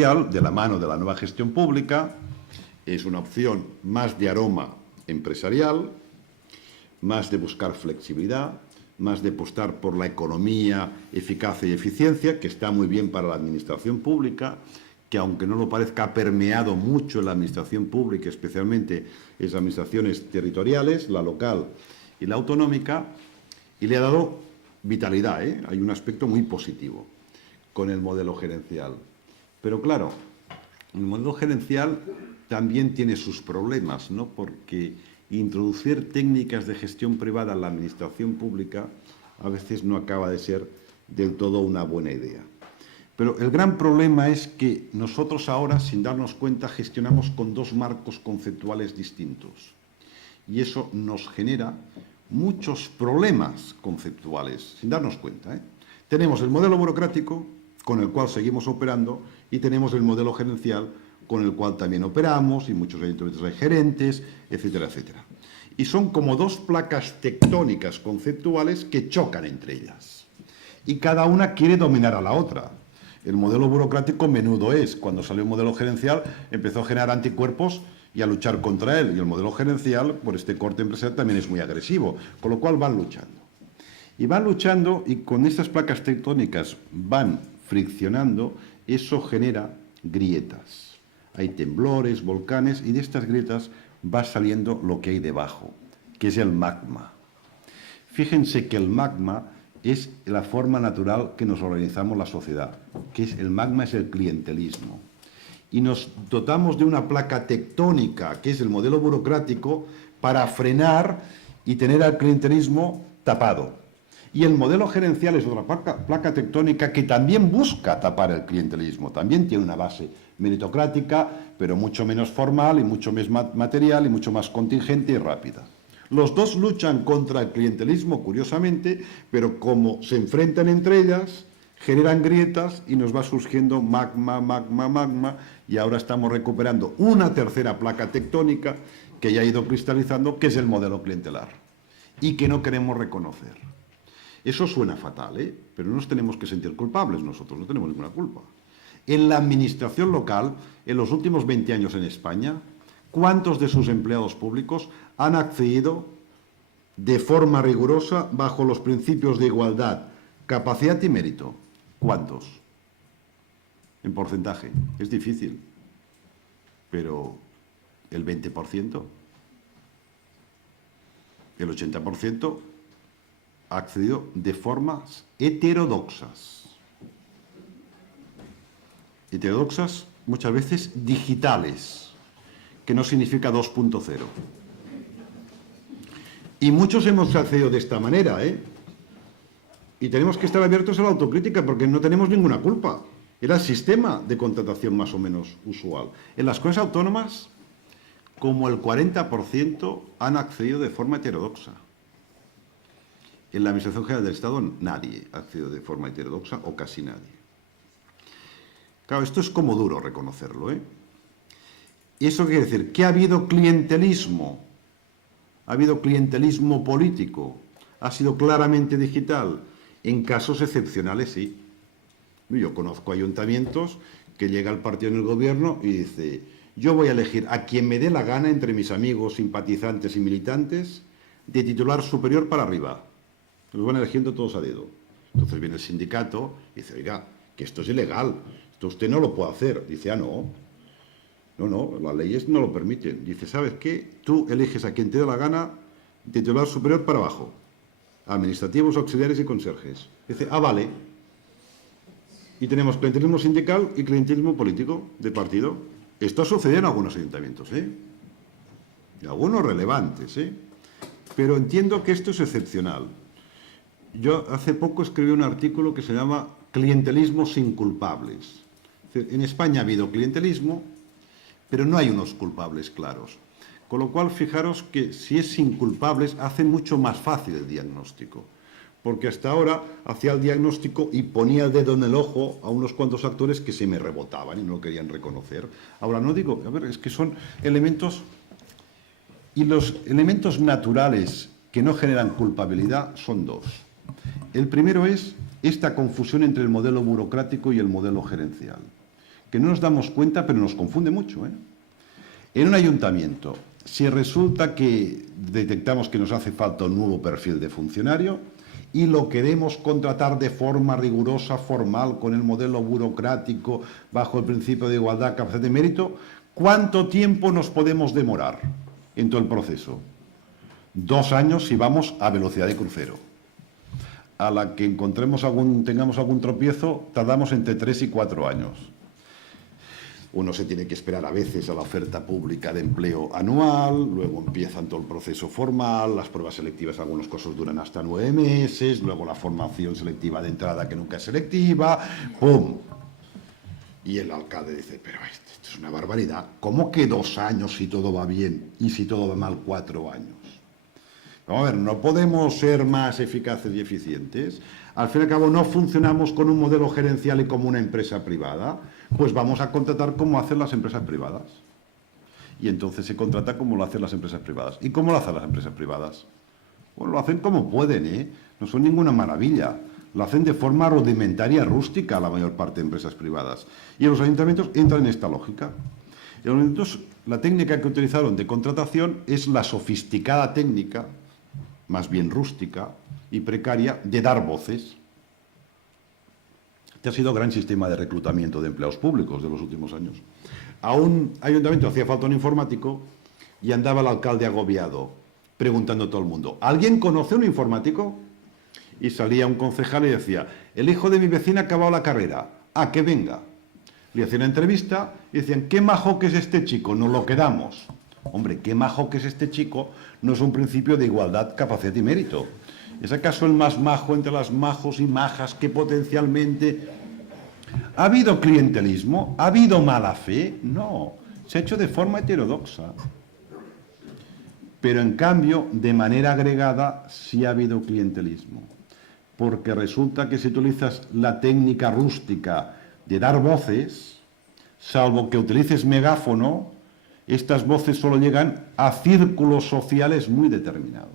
gerencial, de la mano de la nueva gestión pública, es una opción más de aroma empresarial, más de buscar flexibilidad, más de apostar por la economía, eficacia y eficiencia, que está muy bien para la administración pública, que aunque no lo parezca ha permeado mucho en la administración pública, especialmente en las administraciones territoriales, la local y la autonómica, y le ha dado vitalidad, ¿eh? Hay un aspecto muy positivo con el modelo gerencial. Pero claro, el modelo gerencial también tiene sus problemas, ¿no? Porque introducir técnicas de gestión privada en la administración pública a veces no acaba de ser del todo una buena idea. Pero el gran problema es que nosotros ahora, sin darnos cuenta, gestionamos con dos marcos conceptuales distintos. Y eso nos genera muchos problemas conceptuales, sin darnos cuenta, ¿eh? Tenemos el modelo burocrático, con el cual seguimos operando, y tenemos el modelo gerencial, con el cual también operamos, y muchos ayuntamientos hay gerentes, etcétera, etcétera. Y son como dos placas tectónicas conceptuales que chocan entre ellas. Y cada una quiere dominar a la otra. El modelo burocrático menudo es, cuando salió el modelo gerencial, empezó a generar anticuerpos y a luchar contra él. Y el modelo gerencial, por este corte empresarial, también es muy agresivo, con lo cual van luchando. Y van luchando y con estas placas tectónicas van friccionando, eso genera grietas. Hay temblores, volcanes, y de estas grietas va saliendo lo que hay debajo, que es el magma. Fíjense que el magma es la forma natural que nos organizamos la sociedad, que es el magma es el clientelismo. Y nos dotamos de una placa tectónica, que es el modelo burocrático, para frenar y tener al clientelismo tapado. Y el modelo gerencial es otra placa tectónica que también busca tapar el clientelismo. También tiene una base meritocrática, pero mucho menos formal y mucho más material y mucho más contingente y rápida. Los dos luchan contra el clientelismo, curiosamente, pero como se enfrentan entre ellas, generan grietas y nos va surgiendo magma, magma, magma, y ahora estamos recuperando una tercera placa tectónica que ya ha ido cristalizando, que es el modelo clientelar, y que no queremos reconocer. Eso suena fatal, ¿eh? Pero no nos tenemos que sentir culpables nosotros, no tenemos ninguna culpa. En la administración local, en los últimos 20 años en España, ¿cuántos de sus empleados públicos han accedido de forma rigurosa bajo los principios de igualdad, capacidad y mérito? ¿Cuántos? En porcentaje. Es difícil. Pero el 20%, el 80% ha accedido de formas heterodoxas. Heterodoxas, muchas veces digitales, que no significa 2.0. Y muchos hemos accedido de esta manera, ¿eh? Y tenemos que estar abiertos a la autocrítica porque no tenemos ninguna culpa. Era el sistema de contratación más o menos usual. En las comunidades autónomas, como el 40% han accedido de forma heterodoxa. En la Administración General del Estado nadie ha accedido de forma heterodoxa o casi nadie. Claro, esto es como duro reconocerlo, ¿eh? ¿Y eso quiere decir? ¿Que ha habido clientelismo? ¿Ha habido clientelismo político? ¿Ha sido claramente digital? En casos excepcionales, sí. Yo conozco ayuntamientos que llega el partido en el gobierno y dice: yo voy a elegir a quien me dé la gana entre mis amigos, simpatizantes y militantes de titular superior para arriba. Los van eligiendo todos a dedo. Entonces viene el sindicato y dice: oiga, que esto es ilegal, esto usted no lo puede hacer. Dice: ah, no, las leyes no lo permiten. Dice: ¿sabes qué? Tú eliges a quien te dé la gana de titular superior para abajo, administrativos, auxiliares y conserjes. Dice: ah, vale. Y tenemos clientelismo sindical y clientelismo político de partido. Esto sucede en algunos ayuntamientos, ¿eh? Y algunos relevantes, ¿eh? Pero entiendo que esto es excepcional. Yo hace poco escribí un artículo que se llama Clientelismo sin culpables. En España ha habido clientelismo, pero no hay unos culpables claros. Con lo cual, fijaros que si es sin culpables, hace mucho más fácil el diagnóstico. Porque hasta ahora hacía el diagnóstico y ponía el dedo en el ojo a unos cuantos actores que se me rebotaban y no lo querían reconocer. Ahora no digo, a ver, es que son elementos... Y los elementos naturales que no generan culpabilidad son dos. El primero es esta confusión entre el modelo burocrático y el modelo gerencial, que no nos damos cuenta, pero nos confunde mucho, ¿eh? En un ayuntamiento, si resulta que detectamos que nos hace falta un nuevo perfil de funcionario y lo queremos contratar de forma rigurosa, formal, con el modelo burocrático, bajo el principio de igualdad, capacidad de mérito, ¿cuánto tiempo nos podemos demorar en todo el proceso? 2 años si vamos a velocidad de crucero. A la que tengamos algún tropiezo, tardamos entre 3 y 4 años. Uno se tiene que esperar a veces a la oferta pública de empleo anual, luego empiezan todo el proceso formal, las pruebas selectivas, algunos casos duran hasta 9 meses, luego la formación selectiva de entrada que nunca es selectiva, ¡pum! Y el alcalde dice, pero esto es una barbaridad, ¿cómo que 2 años si todo va bien y si todo va mal 4 años? Vamos a ver, no podemos ser más eficaces y eficientes. Al fin y al cabo no funcionamos con un modelo gerencial y como una empresa privada, pues vamos a contratar como hacen las empresas privadas. Y entonces se contrata como lo hacen las empresas privadas. ¿Y cómo lo hacen las empresas privadas? Pues lo hacen como pueden, ¿eh? No son ninguna maravilla. Lo hacen de forma rudimentaria, rústica, la mayor parte de empresas privadas. Y los ayuntamientos entran en esta lógica. Y los ayuntamientos, la técnica que utilizaron de contratación es la sofisticada técnica, más bien rústica y precaria, de dar voces. Este ha sido el gran sistema de reclutamiento de empleados públicos de los últimos años. A un ayuntamiento hacía falta un informático y andaba el alcalde agobiado, preguntando a todo el mundo, ¿alguien conoce un informático? Y salía un concejal y decía, el hijo de mi vecina ha acabado la carrera, que venga. Le hacían una entrevista y decían, qué majo que es este chico, nos lo quedamos. Hombre, qué majo que es este chico no es un principio de igualdad, capacidad y mérito. ¿Es acaso el más majo entre las majos y majas que potencialmente... ¿Ha habido clientelismo? ¿Ha habido mala fe? No, se ha hecho de forma heterodoxa. Pero en cambio, de manera agregada, sí ha habido clientelismo. Porque resulta que si utilizas la técnica rústica de dar voces, salvo que utilices megáfono, estas voces solo llegan a círculos sociales muy determinados,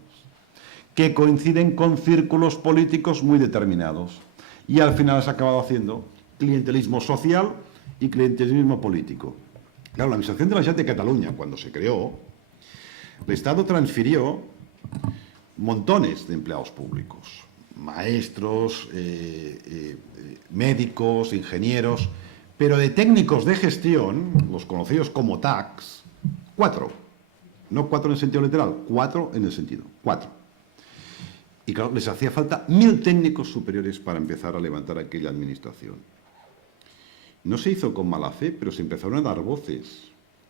que coinciden con círculos políticos muy determinados. Y al final has acabado haciendo clientelismo social y clientelismo político. Claro, la Administración de la Generalitat de Cataluña, cuando se creó, el Estado transfirió montones de empleados públicos, maestros, médicos, ingenieros, pero de técnicos de gestión, los conocidos como TACs, 4. No 4 en el sentido literal, 4 en el sentido, 4. Y claro, les hacía falta 1000 técnicos superiores para empezar a levantar aquella administración. No se hizo con mala fe, pero se empezaron a dar voces.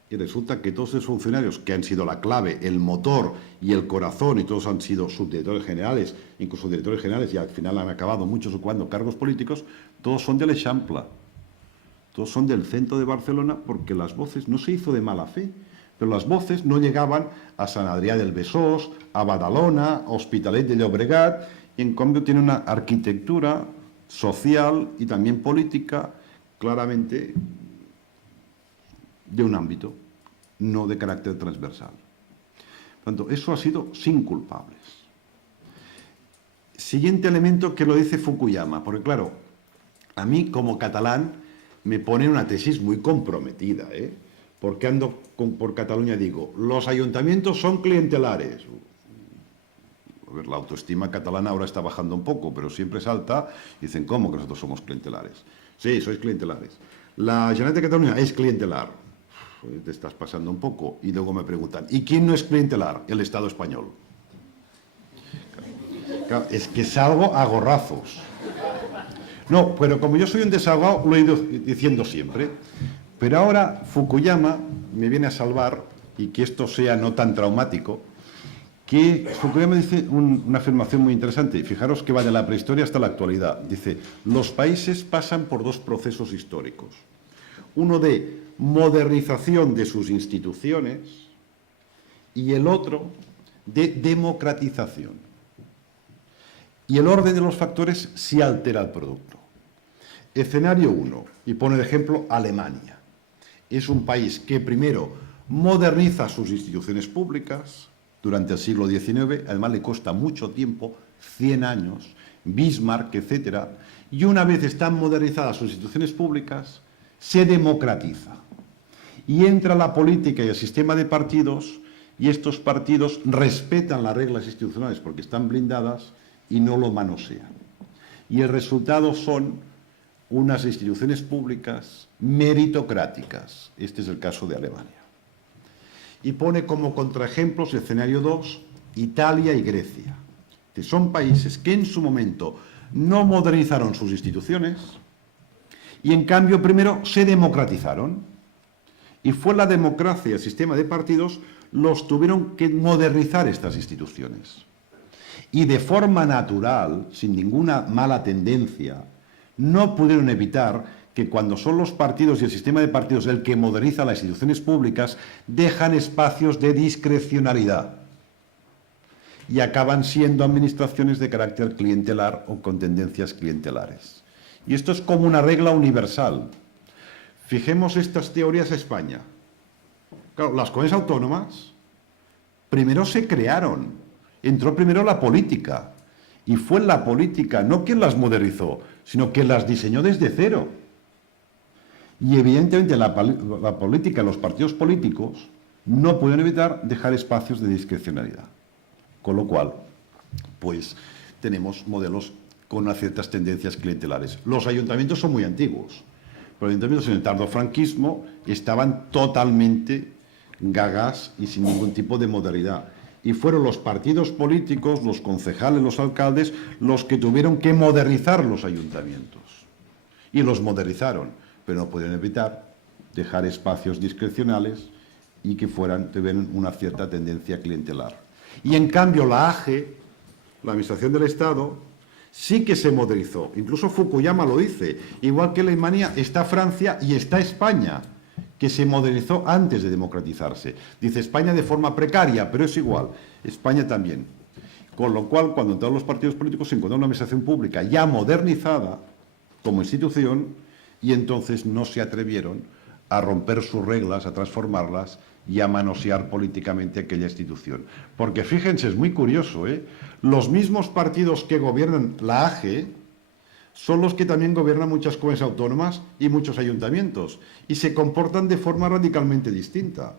Y resulta que todos esos funcionarios que han sido la clave, el motor y el corazón, y todos han sido subdirectores generales, incluso directores generales, y al final han acabado muchos ocupando cargos políticos, todos son del Eixample. Todos son del centro de Barcelona, porque las voces no se hizo de mala fe, pero las voces no llegaban a Sant Adrià del Besòs, a Badalona, a Hospitalet de Llobregat, y en cambio tiene una arquitectura social y también política claramente de un ámbito, no de carácter transversal. Por tanto, eso ha sido sin culpables. Siguiente elemento que lo dice Fukuyama, porque claro, a mí como catalán me pone una tesis muy comprometida, porque ando por Cataluña y digo, los ayuntamientos son clientelares. A ver, la autoestima catalana ahora está bajando un poco, pero siempre es alta. Dicen, ¿cómo que nosotros somos clientelares? Sí, sois clientelares. La Generalitat de Cataluña es clientelar. Te estás pasando un poco. Y luego me preguntan, ¿y quién no es clientelar? El Estado español. Claro, es que salgo a gorrazos. No, pero como yo soy un desahogado, lo he ido diciendo siempre. Pero ahora Fukuyama me viene a salvar, y que esto sea no tan traumático, que Fukuyama dice una afirmación muy interesante. Fijaros que va de la prehistoria hasta la actualidad. Dice, los países pasan por 2 procesos históricos. Uno de modernización de sus instituciones y el otro de democratización. Y el orden de los factores sí altera el producto. Escenario 1, y pone de ejemplo Alemania. Es un país que primero moderniza sus instituciones públicas durante el siglo XIX, además le cuesta mucho tiempo, 100 años, Bismarck, etc. Y una vez están modernizadas sus instituciones públicas, se democratiza. Y entra la política y el sistema de partidos, y estos partidos respetan las reglas institucionales porque están blindadas y no lo manosean. Y el resultado son unas instituciones públicas meritocráticas. Este es el caso de Alemania. Y pone como contraejemplos, escenario 2, Italia y Grecia, que son países que en su momento no modernizaron sus instituciones y en cambio primero se democratizaron. Y fue la democracia y el sistema de partidos los tuvieron que modernizar estas instituciones. Y de forma natural, sin ninguna mala tendencia, no pudieron evitar que cuando son los partidos y el sistema de partidos el que moderniza las instituciones públicas, dejan espacios de discrecionalidad y acaban siendo administraciones de carácter clientelar o con tendencias clientelares. Y esto es como una regla universal. Fijemos estas teorías a España. Claro, las comunidades autónomas primero se crearon, entró primero la política, y fue la política, no quien las modernizó, sino que las diseñó desde cero. Y evidentemente la política, los partidos políticos, no pueden evitar dejar espacios de discrecionalidad. Con lo cual, pues, tenemos modelos con unas ciertas tendencias clientelares. Los ayuntamientos son muy antiguos. Los ayuntamientos en el tardofranquismo estaban totalmente gagas y sin ningún tipo de modernidad. Y fueron los partidos políticos, los concejales, los alcaldes, los que tuvieron que modernizar los ayuntamientos. Y los modernizaron, pero no pudieron evitar dejar espacios discrecionales y que tuvieran una cierta tendencia clientelar. Y en cambio la AGE, la Administración del Estado, sí que se modernizó. Incluso Fukuyama lo dice. Igual que en Alemania está Francia y está España, que se modernizó antes de democratizarse. Dice España de forma precaria, pero es igual. España también. Con lo cual, cuando entraron los partidos políticos, se encontró una administración pública ya modernizada como institución y entonces no se atrevieron a romper sus reglas, a transformarlas y a manosear políticamente aquella institución. Porque fíjense, es muy curioso, los mismos partidos que gobiernan la AGE son los que también gobiernan muchas comunidades autónomas y muchos ayuntamientos, y se comportan de forma radicalmente distinta.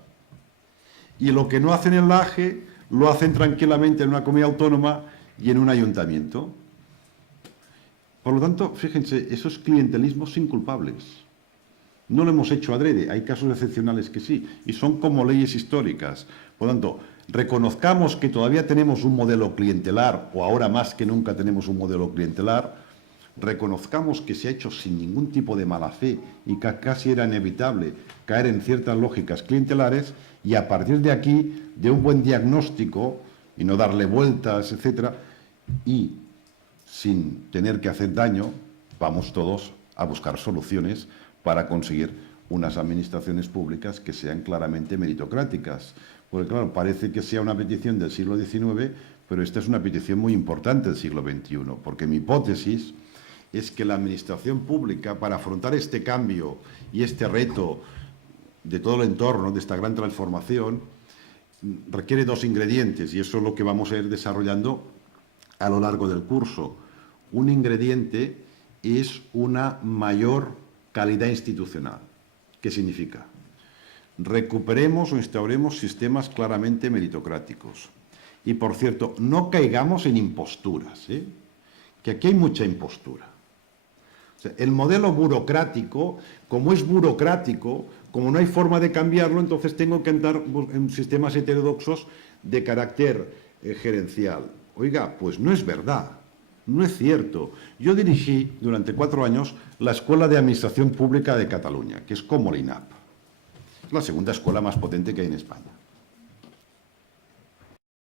Y lo que no hacen en la AGE, lo hacen tranquilamente en una comunidad autónoma y en un ayuntamiento. Por lo tanto, fíjense, esos clientelismos inculpables. No lo hemos hecho adrede, hay casos excepcionales que sí, y son como leyes históricas. Por lo tanto, reconozcamos que todavía tenemos un modelo clientelar, o ahora más que nunca tenemos un modelo clientelar, reconozcamos que se ha hecho sin ningún tipo de mala fe y que casi era inevitable caer en ciertas lógicas clientelares, y a partir de aquí, de un buen diagnóstico, y no darle vueltas, etcétera, y sin tener que hacer daño, vamos todos a buscar soluciones para conseguir unas administraciones públicas que sean claramente meritocráticas. Porque claro, parece que sea una petición del siglo XIX, pero esta es una petición muy importante del siglo XXI, porque mi hipótesis es que la administración pública, para afrontar este cambio y este reto de todo el entorno, de esta gran transformación, requiere dos ingredientes, y eso es lo que vamos a ir desarrollando a lo largo del curso. Un ingrediente es una mayor calidad institucional. ¿Qué significa? Recuperemos o instauremos sistemas claramente meritocráticos. Y, por cierto, no caigamos en imposturas, que aquí hay mucha impostura. O sea, el modelo burocrático, como es burocrático, como no hay forma de cambiarlo, entonces tengo que entrar en sistemas heterodoxos de carácter gerencial. Oiga, pues no es verdad, no es cierto. Yo dirigí durante 4 años la Escuela de Administración Pública de Cataluña, que es como la INAP. Es la segunda escuela más potente que hay en España.